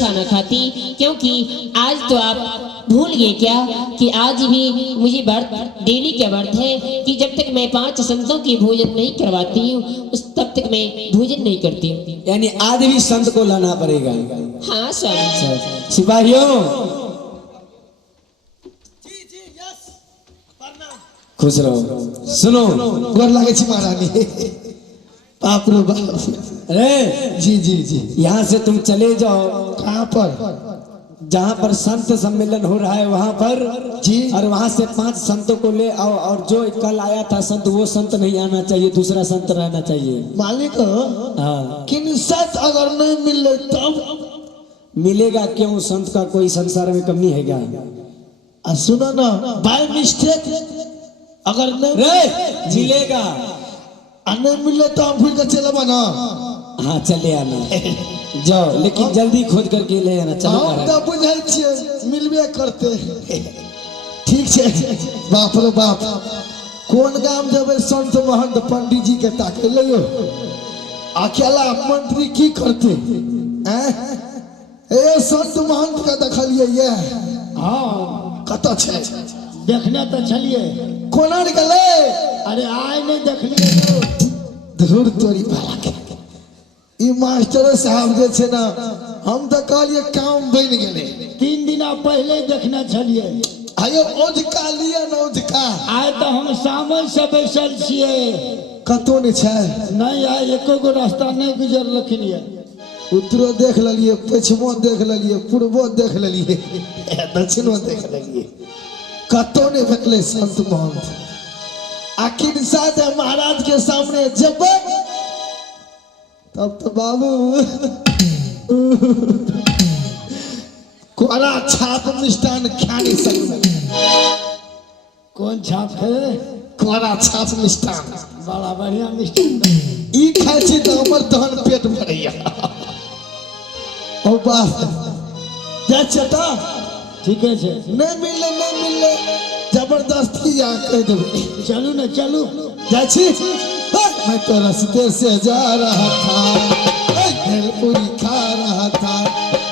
खाना खाती, क्योंकि आज तो आप भूल गए क्या कि आज भी मुझे व्रत डेली का व्रत है कि जब तक मैं 5 संतों की भोजन नहीं करवाती हूँ उस तब तक मैं भोजन नहीं करती हूँ। यानी आज भी संत को लाना पड़ेगा। हाँ स्वामी। सिपाहियों खुश रहो। सुनो, गोर लागे छी महारानी। बाप रे बाप। अरे जी जी जी। यहाँ से तुम चले जाओ कहाँ पर? जहाँ पर संत सम्मेलन हो रहा है वहाँ पर जी। और वहाँ से 5 संतों को ले आओ। और जो कल आया था संत, वो संत नहीं आना चाहिए, दूसरा संत रहना चाहिए। मालिक हाँ किन साथ अगर नहीं मिले तब? मिलेगा क्यों? संत का कोई संसार में कमी है क्या? सुनो ना, बाय मिस्टेक अगर नहीं रे मिलेगा। नहीं मिले तो हम फिर चले बना। हाँ चले आना जाओ, लेकिन जल्दी खोज करके ले आना। चलो हम तो बुझे छिए मिलबे करते। ठीक है। बाप रे बाप, कौन गाम जब संत महंत पंडित जी के ताके लियो, अकेला मंत्री की करते? ए संत महंत का देखलिए ये? हाँ कत छे? देखने तो चलिए। कोना निकले? अरे आए नहीं देखलिए। धूर तोरी पाला के ई मास्टर साहब जे छे ना, हम तो कहलिए काम बन गेले। 3 दिन पहले देखने चलिए। आयो ओझका लिया न ओझका। आए तो हम सामने से बैसल छिए। कतो ने छै? नहीं आए, एको गो रास्ता नहीं गुजर लखिन ये। उत्तरो देख ललिए, पश्चिमो देख ललिए, पूर्वो देख ललिए, दक्षिणो देख ललिए, कतो ने भेटले संत महंत। आखिर साथ महाराज के सामने जब तब तो बाबू कोरा छाप मिष्टान खा नहीं सकते। कौन छाप है? कोरा छाप मिष्टान बड़ा बढ़िया मिष्टान। ई खाए छी तो हमर तहन पेट भरैया। ओ बाप जा चटा ठीक है छे। नहीं मिले जबरदस्ती या कह देबे। चलू न चलू। जा छी मैं तो रास्ते से जा रहा था, भेलपुरी खा रहा था,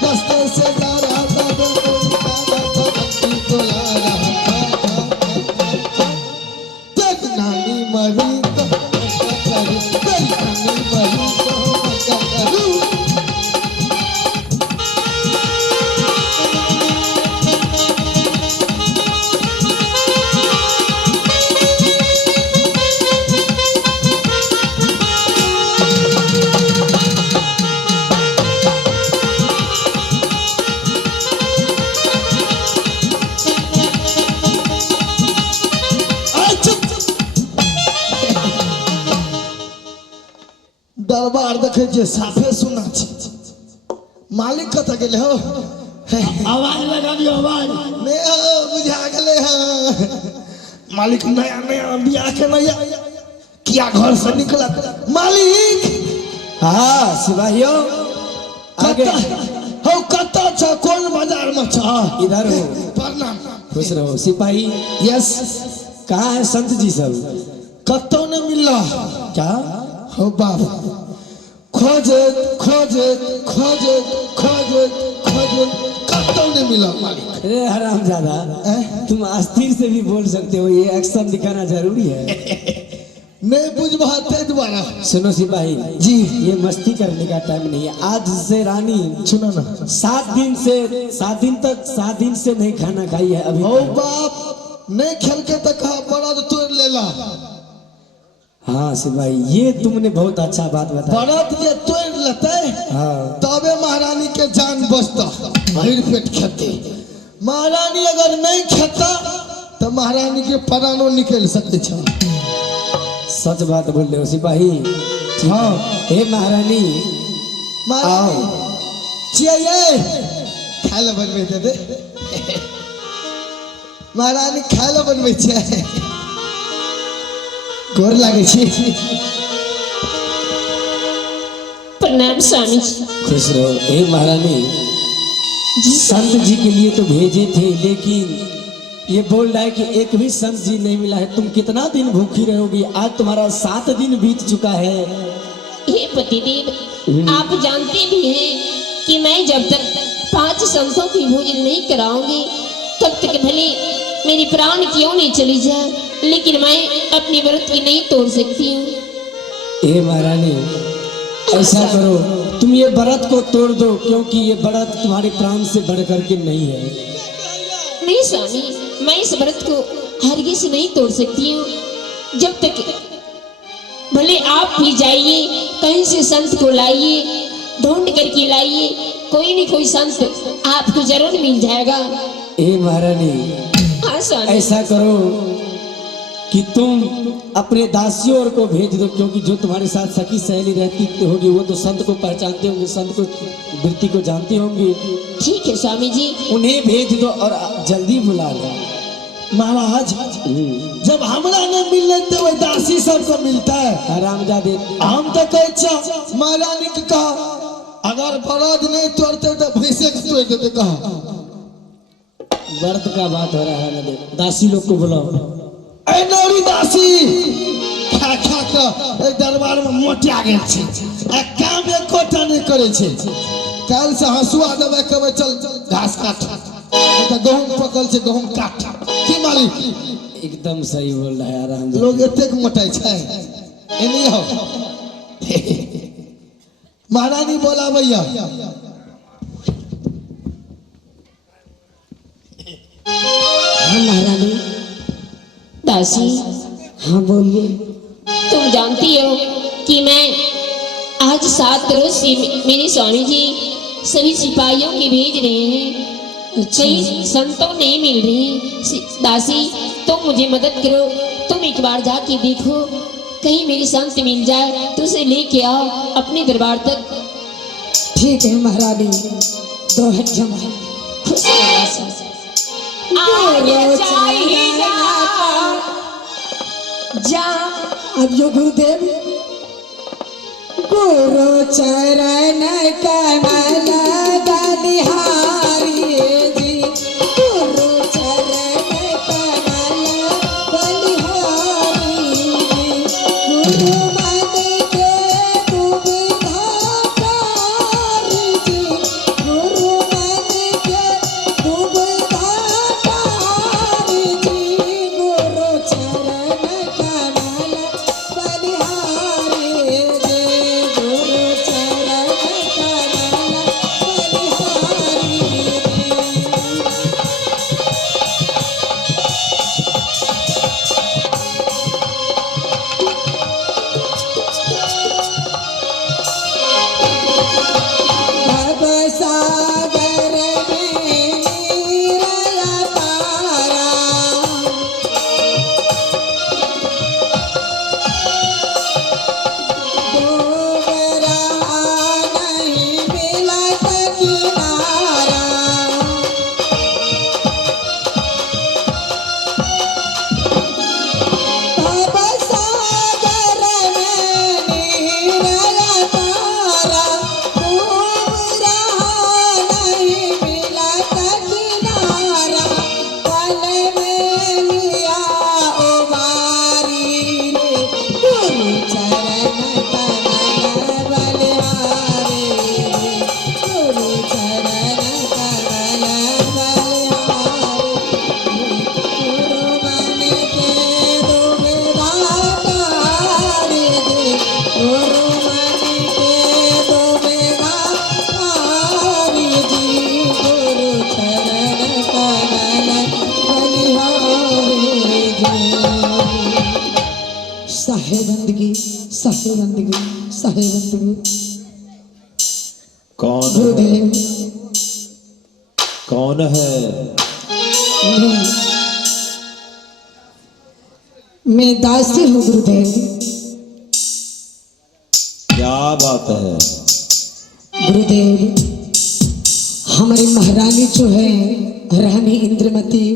रास्ते से जा रहा था, भेलपुरी खा रहा था, बंटी को ला रहा था। तक नानी मरी तो क्या करूं, तेरी नानी मरी तो मैं क्या करूं। दरबार देखे जे साफे सुना छी। मालिक कत गेले हो? आवाज लगाबियो आवाज। ने बुझा गेले हैं मालिक। नया नया बियाह के नया किया घर से निकला मालिक। हाँ सिपाहियों आगे हो कता छ? कौन बाजार में छ? इधर हो। प्रणाम। खुश रहो सिपाही। यस। कहाँ है संत जी सब? कतो ने मिला क्या? हो बाप, खोजत खोजत खोजत खोजत खोजत कतो ने मिला मालिक। अरे हरामजादा, तुम अस्थिर से भी बोल सकते हो, ये एक्शन दिखाना जरूरी है। नहीं बुझबाते दोबारा। सुनो सिपाही जी, ये मस्ती करने का टाइम नहीं है। आज से रानी सुनो ना, 7 दिन से नहीं खाना खाई है अभी। हो बाप, नहीं खेल के तो कहा बड़ा तोड़ लेला। हाँ सिपाही, ये तुमने बहुत अच्छा बात बताया। बरत जे तोड़ लेते हाँ तबे महारानी के जान बचता, भर पेट खेते। महारानी अगर नहीं खाता तो महारानी के प्राणों निकल सकते छ। सच बात बोल रहे हो सिपाही। हाँ हे महारानी, महारानी चाहिए खाए ला बनबे दे। महारानी खाए ला बनबे छै। गोर लागे छी। प्रणाम स्वामी। खुश रहो। हे महारानी, संत जी के लिए तो भेजे थे, लेकिन ये बोल रहा है कि एक भी संत जी नहीं मिला है। तुम कितना दिन भूखी रहोगी? आज तुम्हारा 7 दिन बीत चुका है। हे पतिदेव, आप जानते भी हैं कि मैं जब तक 5 संतों की भोजन नहीं कराऊंगी तब तक भले मेरी प्राण क्यों नहीं चली जाए, लेकिन मैं अपनी व्रत की नहीं तोड़ सकती हूँ। हे महारानी, ऐसा करो, तुम ये व्रत को तोड़ दो, क्योंकि ये व्रत तुम्हारे प्राण से बढ़ करके नहीं है। नहीं स्वामी, मैं इस व्रत को हरगिज नहीं तोड़ सकती हूँ। जब तक भले आप भी जाइए, कहीं से संत को लाइए, ढूंढ करके लाइए, कोई नहीं कोई संत आपको जरूर मिल जाएगा। हे महारानी, हाँ स्वामी। ऐसा करो कि तुम अपने दासियों और को भेज दो, क्योंकि जो तुम्हारे साथ सखी सहेली रहती होगी वो तो संत को पहचानते होंगे, संत को वृत्ति को जानती होंगी। ठीक है स्वामी जी। उन्हें भेज दो और जल्दी बुला लो। महाराज, जब हमरा नहीं मिलने तो वही दासी सबको मिलता है। हरामजादे, हम तो कहे महारानी के कहा अगर बरात नहीं तोड़ते तो भैंसे को तोड़ देते कहा। व्रत का बात हो रहा है ना, दासी लोग को बुलाओ। ए नौरी दासी, खा खा के दरबार में मोटिया गेल छै, आ काम एकोटा नहीं करे छै। काल से हंसुआ देवे कहबे चल घास काट, तो गहूम पकल छै गहूम काट। की मालिक? एकदम सही बोल रहा है आराम। लोग एतेक मोटाई छै, एनी हो। महारानी बोला भैया। हाँ महारानी। दासी, हाँ बोलिए। तुम जानती हो कि मैं आज 7 रोज से मेरे स्वामी जी सभी सिपाहियों के भेज रहे हैं, कहीं संतों नहीं मिल रही। दासी, तुम मुझे मदद करो, तुम एक बार जाके देखो, कहीं मेरी संत मिल जाए तो उसे लेके आओ अपने दरबार तक। ठीक है महारानी, 2 हाथ जमा। खुश रहो दासी। आगे चाहिए जा। अब जो गुरुदेव गुरु चरण कमल बलिहारी जी, गुरु चरण कमल बलिहारी जी, गुरु मन के दुविधा तारी जी, गुरु मन के दुविधा तारी जी, गुरु चरण कमल बलिहारी जी, गुरु चरण कमल बलिहारी भव सागर में नीरया तारा, डूबरा नहीं मिलत किनारा, भव सागर में नीरया तारा, डूबरा नहीं मिलत किनारा, पल में लिया उबारी रे, गुरु चरण कमल बलिहारी रे, गुरु चरण कमल बलिहारी रे, गुरु मन के दुविधा तारी रे, गुरु मन के दुविधा तारी जी, गुरु चरण कमल बलिहारी जी। साहेबंदगी, साहेबंदगी, साहेबंदगी। कौन है? गुरुदेव, कौन है? मैं दासी हूँ गुरुदेव। क्या बात है? गुरुदेव, हमारी महारानी जो है रानी इंद्रमती,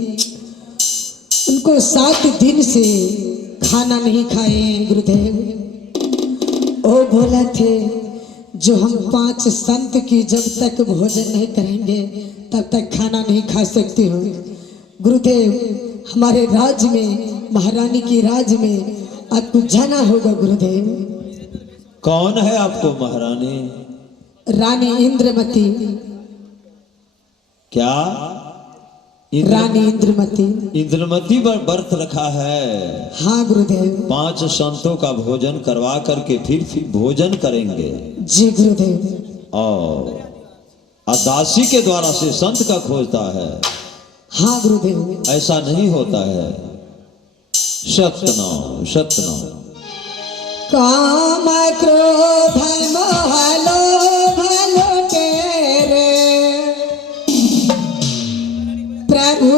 उनको 7 दिन से खाना नहीं खाए हैं गुरुदेव। ओ बोला थे जो हम 5 संत की जब तक भोजन नहीं करेंगे तब तक खाना नहीं खा सकते हो। गुरुदेव, हमारे राज्य में, महारानी की राज में आपको जाना होगा गुरुदेव। कौन है आपको महारानी? रानी इंद्रमती। क्या रानी इंद्रमती। इंद्रमती पर व्रत रखा है। हाँ गुरुदेव। 5 संतों का भोजन करवा करके फिर भोजन करेंगे। जी गुरुदेव। और दासी के द्वारा से संत का खोजता है। हाँ गुरुदेव। ऐसा नहीं होता है। सत्यनाम सत्यनाम। काम क्रोध मोह लोभ लुटेरे प्रभु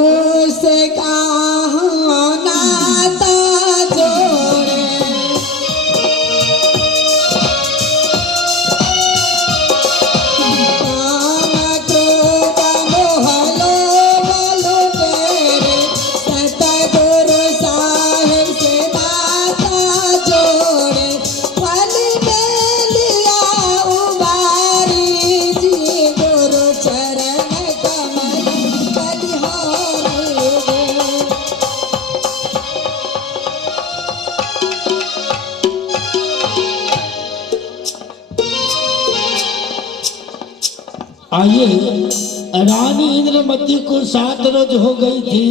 से कहो नाता जोड़े। काम क्रोध मोह लोभ लुटेरे सतगुरु साहिब से नाता जोड़े। फल में लिया उबारी जी गुरु चरण कमल बलिहारी गो। आइए, रानी इंद्रमती को 7 रोज हो गई थी,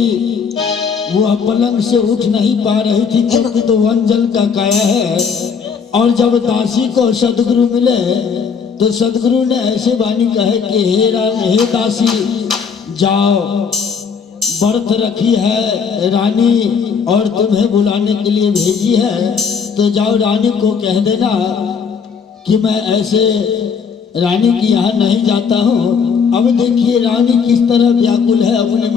वो अब पलंग से उठ नहीं पा रही थी क्योंकि तो वन जल का काया है। और जब दासी को सदगुरु मिले तो सदगुरु ने ऐसे वाणी कहे कि हे दासी जाओ, व्रत रखी है रानी और तुम्हें बुलाने के लिए भेजी है, तो जाओ रानी को कह देना कि मैं ऐसे रानी की यहाँ नहीं जाता हूँ। अब देखिए रानी किस तरह व्याकुल है अपने